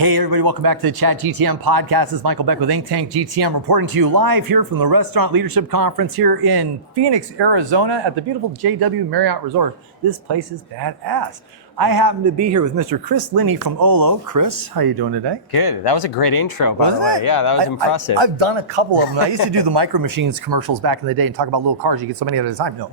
Hey everybody, welcome back to the Chat GTM podcast. This is Michael Beck with Think Tank GTM reporting to you live here from the Restaurant Leadership Conference here in Phoenix, Arizona at the beautiful JW Marriott Resort. This place is badass. I happen to be here with Mr. Chris Linney from Olo. Chris, how you doing today? Good. That was a great intro, by the way. Yeah, that was impressive. I've done a couple of them. I used to do the Micro Machines commercials back in the day and talk about little cars. You get so many at a time. No.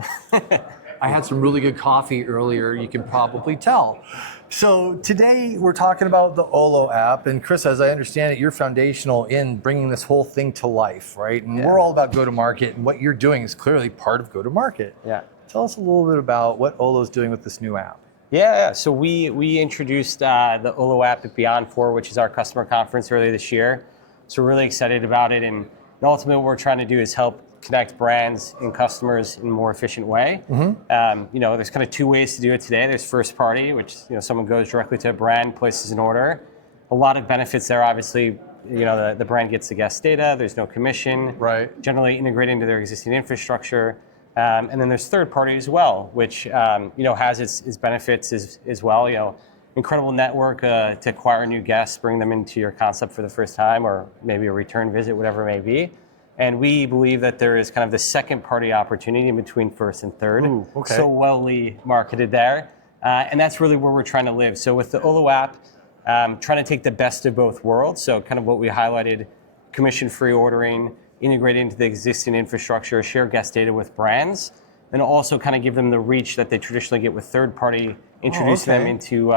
I had some really good coffee earlier, you can probably tell. So today we're talking about the Olo app, and Chris, as I understand it, you're foundational in bringing this whole thing to life, right? And we're all about go-to-market, and what you're doing is clearly part of go-to-market. Yeah. Tell us a little bit about what Olo's doing with this new app. Yeah. So we introduced the Olo app at Beyond4, which is our customer conference earlier this year. So we're really excited about it, and ultimately what we're trying to do is help connect brands and customers in a more efficient way. There's kind of two ways to do it today. There's first party, which someone goes directly to a brand, places an order. A lot of benefits there. Obviously, the brand gets the guest data. There's no commission. Right. Generally integrated into their existing infrastructure. And then there's third party as well, which has its benefits as well. Incredible network to acquire new guests, bring them into your concept for the first time, or maybe a return visit, whatever it may be. And we believe that there is kind of the second party opportunity in between first and third. Ooh, okay. So well marketed there. And that's really where we're trying to live. So with the Olo app, trying to take the best of both worlds. So kind of what we highlighted, commission-free ordering, integrate into the existing infrastructure, share guest data with brands, and also kind of give them the reach that they traditionally get with third party, introducing them into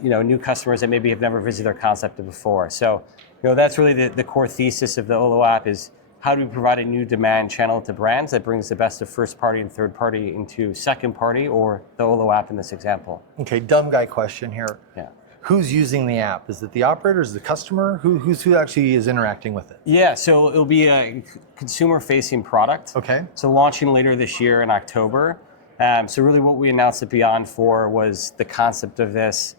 new customers that maybe have never visited their concept before. So that's really the core thesis of the Olo app is how do we provide a new demand channel to brands that brings the best of first party and third party into second party, or the Olo app in this example. Okay, dumb guy question here. Yeah. Who's using the app? Is it the operator? Is it the customer? Who actually is interacting with it? Yeah, so it'll be a consumer-facing product. Okay. So launching later this year in October. So really what we announced at Beyond4 was the concept of this,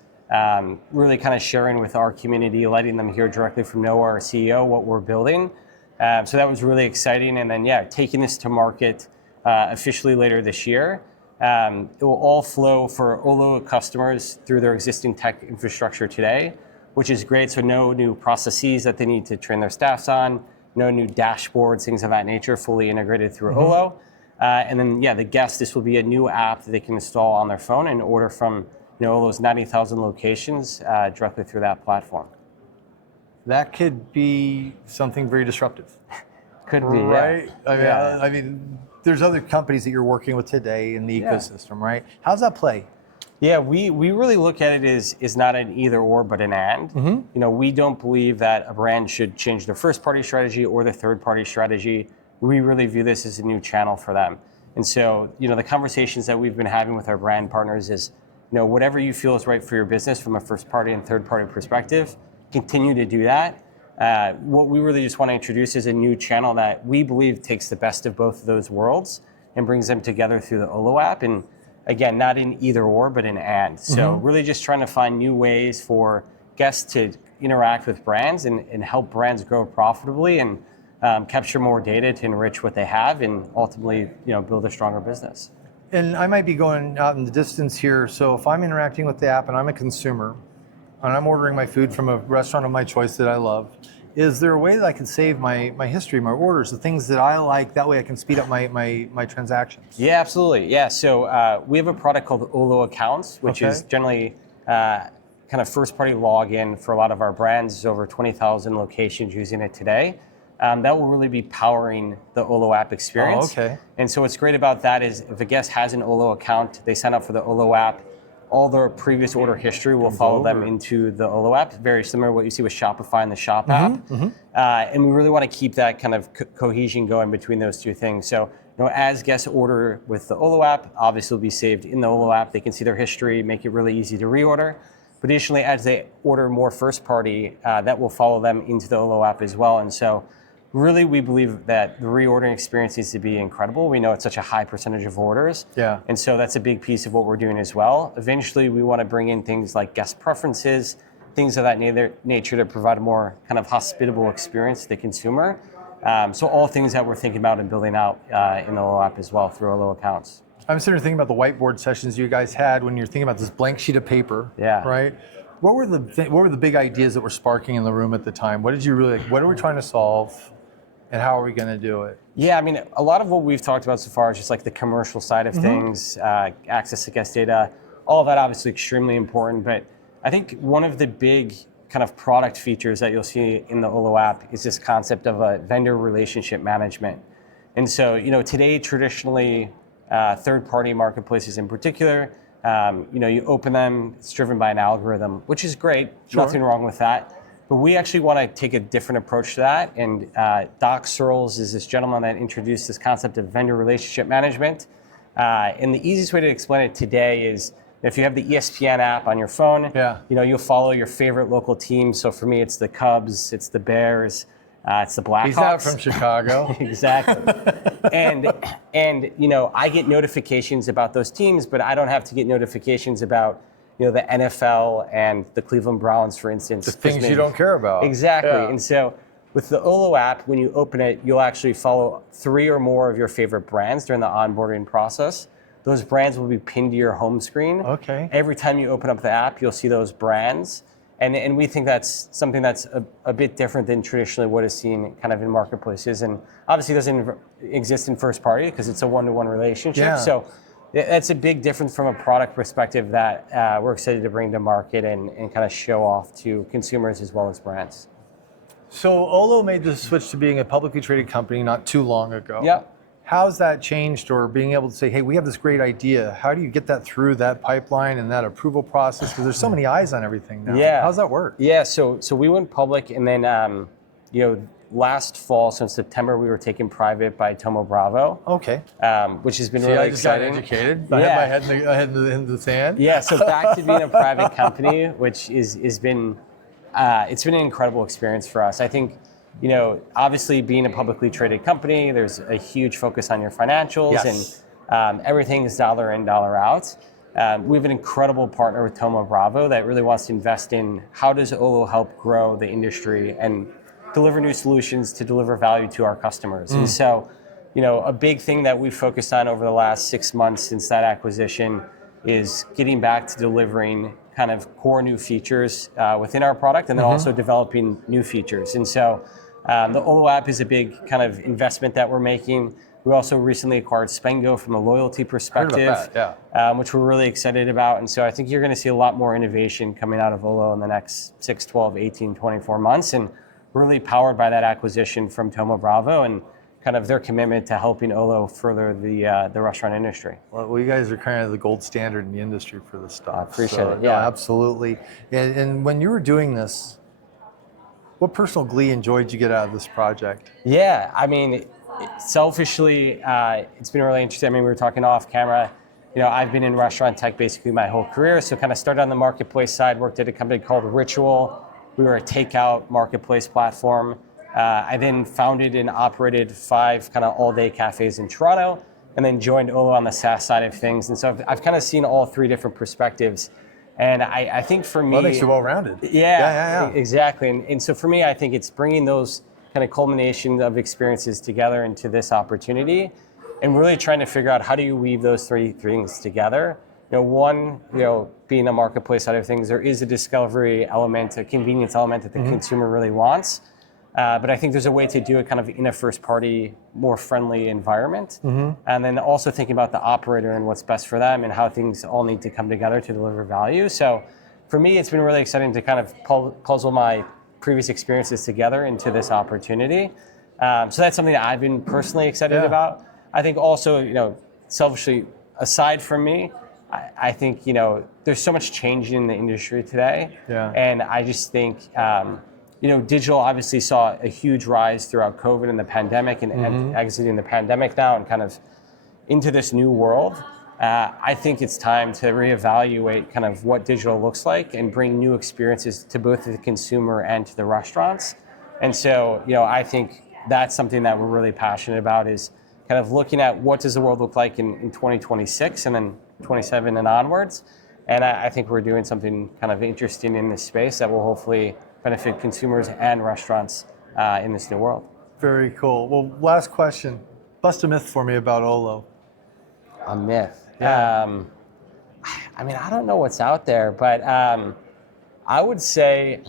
really kind of sharing with our community, letting them hear directly from Noah, our CEO, what we're building. So that was really exciting. And then, taking this to market officially later this year. It will all flow for Olo customers through their existing tech infrastructure today, which is great. So no new processes that they need to train their staffs on, no new dashboards, things of that nature, fully integrated through Olo. And then, the guest, this will be a new app that they can install on their phone and order from Olo's 90,000 locations directly through that platform. That could be something very disruptive. Could be, right? I mean, there's other companies that you're working with today in the ecosystem, right? How's that play? Yeah, we really look at it as not an either or, but an and. We don't believe that a brand should change their first party strategy or their third party strategy. We really view this as a new channel for them. And so, the conversations that we've been having with our brand partners is, whatever you feel is right for your business from a first party and third party perspective, continue to do that. What we really just want to introduce is a new channel that we believe takes the best of both of those worlds and brings them together through the Olo app. And again, not in either or, but in and. So really just trying to find new ways for guests to interact with brands and help brands grow profitably and capture more data to enrich what they have and ultimately build a stronger business. And I might be going out in the distance here. So if I'm interacting with the app and I'm a consumer and I'm ordering my food from a restaurant of my choice that I love, is there a way that I can save my history, my orders, the things that I like? That way I can speed up my transactions. Yeah, absolutely. Yeah, so we have a product called Olo Accounts, which is generally kind of first party login for a lot of our brands. There's over 20,000 locations using it today. That will really be powering the Olo app experience. Oh, okay. And so what's great about that is if a guest has an Olo account, they sign up for the Olo app, all their previous order history will follow them into the Olo app, very similar to what you see with Shopify and the Shop app. And we really want to keep that kind of cohesion going between those two things. So as guests order with the Olo app, obviously will be saved in the Olo app. They can see their history, make it really easy to reorder. But additionally, as they order more first party, that will follow them into the Olo app as well. And so really, we believe that the reordering experience needs to be incredible. We know it's such a high percentage of orders. Yeah. And so that's a big piece of what we're doing as well. Eventually, we want to bring in things like guest preferences, things of that nature to provide a more kind of hospitable experience to the consumer. So all things that we're thinking about and building out in the Olo app as well through Olo accounts. I'm sitting here thinking about the whiteboard sessions you guys had when you're thinking about this blank sheet of paper, Yeah. right? What were the big ideas that were sparking in the room at the time? What did you really like? What are we trying to solve, and how are we going to do it? Yeah, I mean, a lot of what we've talked about so far is just like the commercial side of things, access to guest data, all of that obviously extremely important. But I think one of the big kind of product features that you'll see in the Olo app is this concept of a vendor relationship management. And so, today traditionally, third-party marketplaces in particular, you open them, it's driven by an algorithm, which is great, nothing wrong with that. But we actually want to take a different approach to that. And Doc Searles is this gentleman that introduced this concept of vendor relationship management. And the easiest way to explain it today is if you have the ESPN app on your phone, you'll follow your favorite local teams. So for me, it's the Cubs, it's the Bears, it's the Blackhawks. He's not from Chicago. Exactly. and I get notifications about those teams, but I don't have to get notifications about the NFL and the Cleveland Browns, for instance. The things you don't care about. Exactly. Yeah. And so with the Olo app, when you open it, you'll actually follow 3 or more of your favorite brands during the onboarding process. Those brands will be pinned to your home screen. Okay. Every time you open up the app, you'll see those brands. And we think that's something that's a bit different than traditionally what is seen kind of in marketplaces. And obviously doesn't exist in first party because it's a one-to-one relationship. Yeah. So that's a big difference from a product perspective that we're excited to bring to market and kind of show off to consumers as well as brands. So Olo made the switch to being a publicly traded company not too long ago. Yep. How's that changed, or being able to say, hey, we have this great idea. How do you get that through that pipeline and that approval process? Because there's so many eyes on everything now. Yeah. How's that work? Yeah, so we went public, and then last fall, so in September, we were taken private by Tomo Bravo. Okay. Which has been See, really I just exciting. got educated. I had my head in the sand. Yeah, so back to being a private company, which it's been an incredible experience for us. I think, obviously being a publicly traded company, there's a huge focus on your financials, and everything is dollar in, dollar out. We have an incredible partner with Tomo Bravo that really wants to invest in how does Olo help grow the industry and deliver new solutions to deliver value to our customers. And so, a big thing that we've focused on over the last 6 months since that acquisition is getting back to delivering kind of core new features within our product, and then also developing new features. And so the Olo app is a big kind of investment that we're making. We also recently acquired Spengo from a loyalty perspective, Heard about that, which we're really excited about. And so I think you're going to see a lot more innovation coming out of Olo in the next 6, 12, 18, 24 months, and really powered by that acquisition from Tomo Bravo and kind of their commitment to helping Olo further the restaurant industry. Well, you guys are kind of the gold standard in the industry for this stuff. I appreciate it. No, Yeah, absolutely. And when you were doing this, what personal glee and joy did you get out of this project? Yeah, I mean, selfishly, it's been really interesting. I mean, we were talking off camera. I've been in restaurant tech basically my whole career. So kind of started on the marketplace side, worked at a company called Ritual. We were a takeout marketplace platform. I then founded and operated 5 kind of all-day cafes in Toronto, and then joined Olo on the SaaS side of things. And so I've kind of seen all 3 different perspectives. And I think for me... Well, that makes you well-rounded. Yeah, exactly. And so for me, I think it's bringing those kind of culmination of experiences together into this opportunity and really trying to figure out how do you weave those 3 things together. One, being a marketplace side of things, there is a discovery element, a convenience element that the consumer really wants. But I think there's a way to do it kind of in a first-party, more friendly environment. And then also thinking about the operator and what's best for them and how things all need to come together to deliver value. So for me, it's been really exciting to kind of puzzle my previous experiences together into this opportunity. So that's something that I've been personally excited about. I think also, selfishly, aside from me, I think, there's so much change in the industry today. And I just think, digital obviously saw a huge rise throughout COVID and the pandemic and exiting the pandemic now and kind of into this new world. I think it's time to reevaluate kind of what digital looks like and bring new experiences to both the consumer and to the restaurants. And so, I think that's something that we're really passionate about is kind of looking at what does the world look like in 2026 and then 27 and onwards. And I think we're doing something kind of interesting in this space that will hopefully benefit consumers and restaurants in this new world. Very cool. Well, last question. Bust a myth for me about Olo. A myth. Yeah. I mean, I don't know what's out there, but I would say,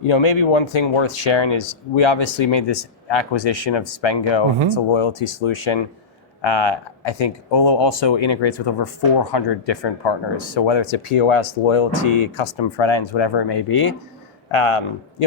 maybe one thing worth sharing is we obviously made this acquisition of Spengo. It's a loyalty solution. I think Olo also integrates with over 400 different partners. So whether it's a POS, loyalty, custom front ends, whatever it may be,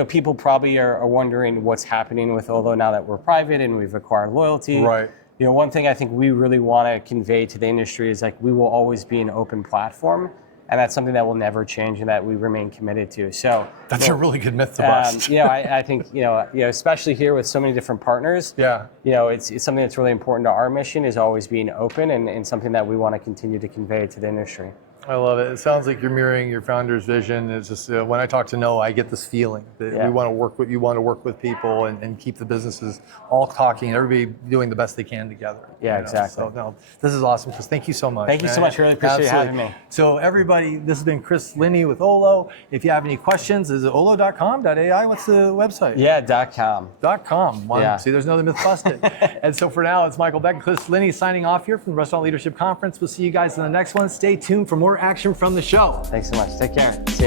people probably are wondering what's happening with Olo now that we're private and we've acquired loyalty. Right. One thing I think we really want to convey to the industry is like we will always be an open platform, and that's something that will never change and that we remain committed to. So that's a really good myth to bust. I think especially here with so many different partners. Yeah. It's something that's really important to our mission is always being open and something that we want to continue to convey to the industry. I love it. It sounds like you're mirroring your founder's vision. It's just when I talk to Noah, I get this feeling that we want to work with you, want to work with people and keep the businesses all talking, everybody doing the best they can together. Yeah, exactly. So no, this is awesome, Chris. Thank you so much. Thank you so much. Really appreciate you having me. So everybody, this has been Chris Linney with Olo. If you have any questions, is it olo.com.ai? What's the website? Yeah, .com. .com. See, there's another myth busted. And so for now, it's Michael Beck and Chris Linney signing off here from the Restaurant Leadership Conference. We'll see you guys in the next one. Stay tuned for more action from the show. Thanks so much. Take care. See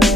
ya.